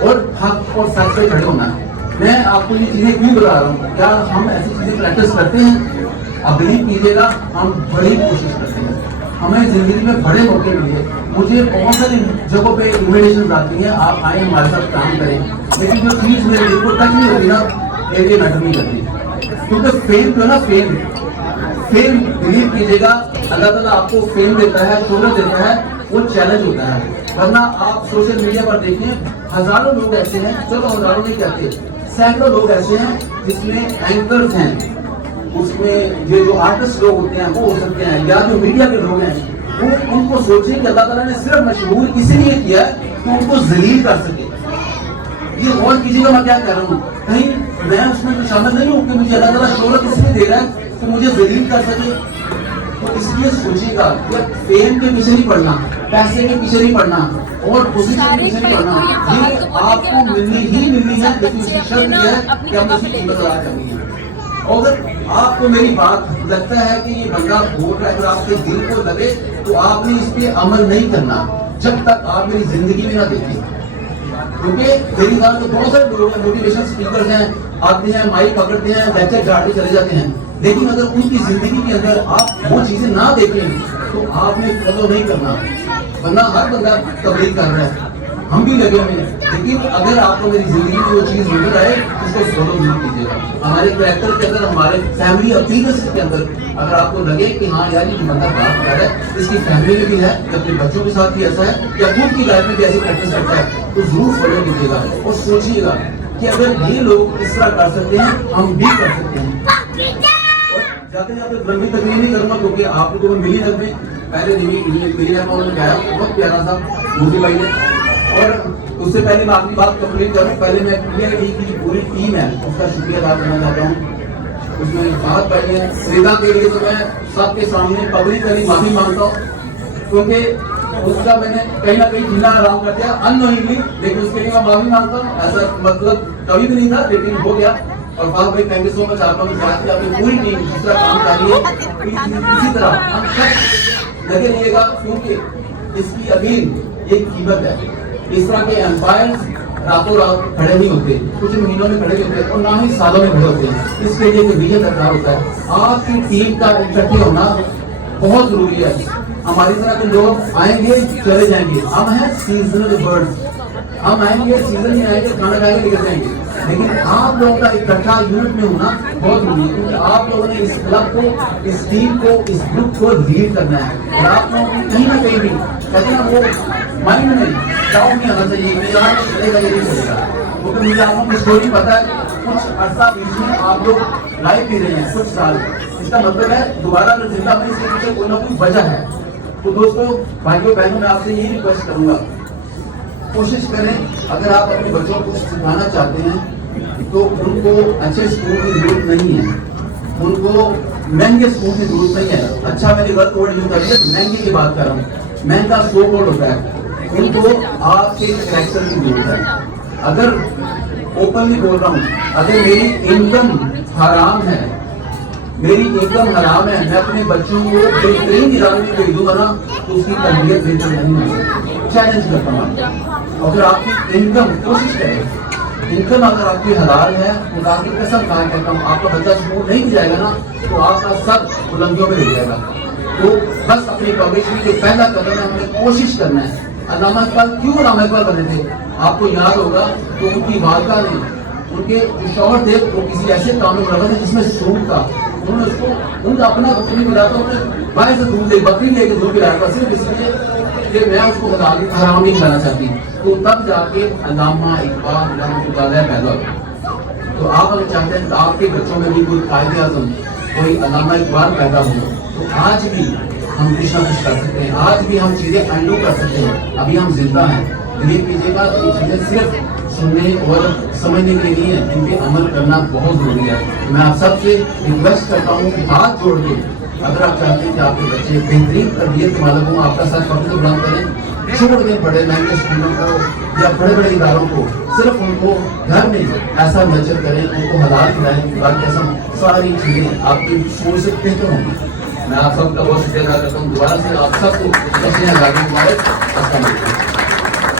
اور حق اور سچ پہ کھڑے ہونا ہے. میں آپ کو یہ چیزیں کیوں بتا رہا ہوں, کیا ہم ایسی چیزیں پریکٹس کرتے ہیں؟ اب بلیو کیجیے گا, ہم بڑی کوشش کرتے ہیں. ہمیں زندگی میں بڑے موقع ملے, مجھے بہت ساری جگہوں پہ انویٹیشن آتی ہیں, آپ آئیں ہمارے ساتھ کام کریں, لیکن جو چیز میرے دل کو ٹچ نہیں ہوتی نا, یہ میٹر نہیں کرتی. کیونکہ فیم جو ہے نا, فیم بلیو کیجیے گا, اللہ تعالیٰ آپ کو فیم دیتا ہے, شہرت دیتا ہے, وہ چیلنج ہوتا ہے. ورنہ آپ سوشل میڈیا پر دیکھیں, ہزاروں لوگ ایسے ہیں, چلو ہزاروں نہیں کہتے, سینکڑوں لوگ ایسے ہیں جس میں اینکرز ہیں, اس میں یہ جو آرٹسٹ لوگ ہوتے ہیں وہ ہو سکتے ہیں, یا جو میڈیا کے لوگ ہیں, وہ ان کو سوچیں کہ اللہ تعالیٰ نے صرف مشہور اسی لیے کیا ہے کہ ان کو ذلیل کر سکے. یہ غور کیجیے گا میں کیا کہہ رہا ہوں, کہیں میں اس میں شامل نہیں ہوں کہ مجھے اللہ تعالیٰ شہرت اس لیے دے رہا ہے کہ مجھے ذلیل کر سکے. تو اس لیے سوچیے گا کہ فیم کے پیچھے نہیں پڑنا, پیسے کے پیچھے نہیں پڑنا, اور پوزیشن کے پیچھے نہیں پڑنا. یہ آپ کو ملنی ہے, لیکن اس کی شرط یہ ہے کہ ہم اس کی قیمت ادا کرنی ہے. اگر آپ کو میری بات لگتا ہے کہ یہ بندہ بول رہا ہے, اگر آپ کے دل کو لگے تو آپ نے اس پہ عمل نہیں کرنا جب تک آپ میری زندگی میں نہ دیکھیں. کیونکہ میری بات تو بہت سارے لوگ ہیں, موٹیویشن اسپیکرز ہیں, آتے ہیں, مائک پکڑتے ہیں, لیکچر جاتے چلے جاتے ہیں, لیکن اگر ان کی زندگی کے اندر آپ وہ چیزیں نہ دیکھیں تو آپ نے فالو نہیں کرنا. ورنہ ہر بندہ تبلیغ کر رہا ہے, ہم بھی لگے ہوئے ہیں, لیکن اگر آپ کو میری زندگی میں وہ چیز نظر آئے اس کو فالو ضرور کیجیے گا. ہمارے کریکٹر کے اندر, ہمارے فیملی اپیرنس کے اندر اگر آپ کو لگے کہ ہاں یار یہ بندہ بات کر رہا ہے, اس کی فیملی میں بھی ہے, اپنے بچوں کے ساتھ بھی ایسا ہے, یا خود کی لائف میں بھی ایسی پریکٹس کرتا ہے, تو ضرور فالو کیجیے گا. اور سوچیے گا کہ اگر یہ لوگ اس طرح کر سکتے ہیں, ہم بھی کر سکتے ہیں. جاتے جاتے لمبی تقریر نہیں کروں گا کیونکہ آپ لوگوں کو ملی نظمیں پہلے ملی نظموں نے گایا, بہت پیارا تھا موزی بھائی نے. اور اس سے پہلے میں آپ کی بات کمپلیٹ کروں, پہلے میں انڈیا کی جو پوری ٹیم ہے اس کا شکریہ ادا کرنا چاہتا ہوں. اس میں بہت بھائی ہیں, سریدا کے لیے تو میں سب کے سامنے پبلکلی معافی مانگتا ہوں, کیونکہ اس کا میں نے کہیں نہ کہیں جھیلنا آرام کر دیا اننوئنگلی, لیکن اس کے لیے میں معافی مانگتا ہوں. ایسا مطلب کبھی بھی نہیں تھا, لیکن ہو گیا. اور فاضل بھائی تھینک یو سو مچ, آپ کا مجھے کہ آپ کی پوری ٹیم جس طرح کام کر رہی ہے اسی طرح ہم سب لگے رہیے گا, کیونکہ اس کی ابھی ایک قیمت ہے. اس طرح کے امپائرز راتوں رات کھڑے نہیں ہوتے, کچھ مہینوں میں کھڑے ہوتے ہیں اور نہ ہی سالوں میں کھڑے ہوتے ہیں. اس کے لیے کوئی ویژن درکار ہوتا ہے. آپ کی ٹیم کا اکٹھے ہونا بہت ضروری ہے. ہماری طرح کے لوگ آئیں گے چلے جائیں گے, ہم ہیں سیزنل برڈز, ہم آئیں گے سیزن میں آئیں گے, کھانا کھائیں گے, نکل جائیں گے, لیکن آپ لوگوں کا اکٹھا یونٹ میں ہونا بہت ضروری ہے, کیونکہ آپ لوگوں نے اس کلب کو, اس ٹیم کو, اس گروپ کو لیڈ کرنا ہے. اور آپ لوگوں کو کہیں نہ کہیں بھی کہتے ہیں وہ مائنڈ میں ڈاؤن نہیں آنا چاہیے کہ یہاں چلے گا یہ نہیں چلے گا, کیونکہ مجھے آپ کو اسٹوری پتا ہے. کچھ عرصہ بیچ میں آپ لوگ لائف بھی رہے ہیں, کچھ سال, اس کا مطلب ہے دوبارہ اگر زندہ ہونے کے پیچھے کوئی نہ کوئی وجہ ہے. تو دوستوں, بھائیوں بہنوں, میں آپ سے یہی ریکویسٹ کروں گا, کوشش کریں اگر آپ اپنے بچوں کو سکھانا چاہتے ہیں تو ان کو اچھے اسکول کی ضرورت نہیں ہے, ان کو مہنگے اسکول کی ضرورت نہیں ہے. اچھا میں نے غلط ورڈ یوز کر دیا, مہنگی کی بات کر رہا ہوں, مہنگا سو کوڈ ہوتا ہے. ان کو آپ کے کریکٹر کی ضرورت ہے. اگر اوپنلی بول رہا ہوں, اگر میری انکم حرام ہے, میری انکم حرام ہے, میں اپنے بچوں کو بہترین ادارے میں بھیجوں گا نا تو اس کی تربیت بہتر نہیں ہوگی. چیلنج کرتا ہوں, اگر آپ کی انکم, کوشش کریں, انکم اگر آپ کی حلال ہے, خدا کی قسم کہا کرتا ہوں, آپ کا بچہ اسکول نہیں جائے گا نا تو آپ کا سب بلندیوں میں لے جائے گا. تو بس اپنی پبلک میں جو پہلا قدم ہے, ہمیں کوشش کرنا ہے. علامہ اقبال کیوں علامہ اقبال بنے تھے, آپ کو یاد ہوگا تو ان کی والدہ نے, ان کے جو شوہر تھے وہ کسی ایسے کام میں ملوث تھے جس میں سود تھا. انہوں نے اس کو, ان کا اپنا بکری ملاتا, اپنے بھائی سے دودھ لے, بکری لے کے دودھ پلایا تھا, صرف اس لیے کہ میں اس کو حرام نہیں کھلانا چاہتی. تو تب جا کے علامہ اقبال رحمۃ اللہ علیہ پیدا ہوا. تو آپ اگر چاہتے ہیں کہ آپ کے بچوں میں بھی کوئی قائد اعظم, کوئی علامہ اقبال پیدا ہو, تو آج بھی ہم کچھ نہ کچھ کر سکتے ہیں, آج بھی ہم چیزیں ہینڈل کر سکتے ہیں. ابھی ہم زندہ ہیں. بلیو کیجیے گا, یہ چیزیں صرف سننے اور سمجھنے کے لیے نہیں ہے, ان پہ عمل کرنا بہت ضروری ہے. میں آپ سب سے ریکویسٹ کرتا ہوں کہ ہاتھ جوڑ کے اگر آپ چاہتے ہیں کہ آپ کے بچے بہترین تربیت کے مالک ہوں, آپ کا ساتھ پڑھنے بلند کریں, چھوڑ دیں بڑے مہنگے اسکولوں کو یا بڑے بڑے اداروں کو, صرف ان کو گھر میں ایسا نرچر کریں, ان کو حلال کھلائیں, باقی ایسا ساری چیزیں آپ کی سوچ سے بہتر ہوں گی. میں آپ سب کا بہت شکریہ ادا کرتا ہوں. دوبارہ سے آپ سب کو جشن آزادی مبارک. السلام علیکم.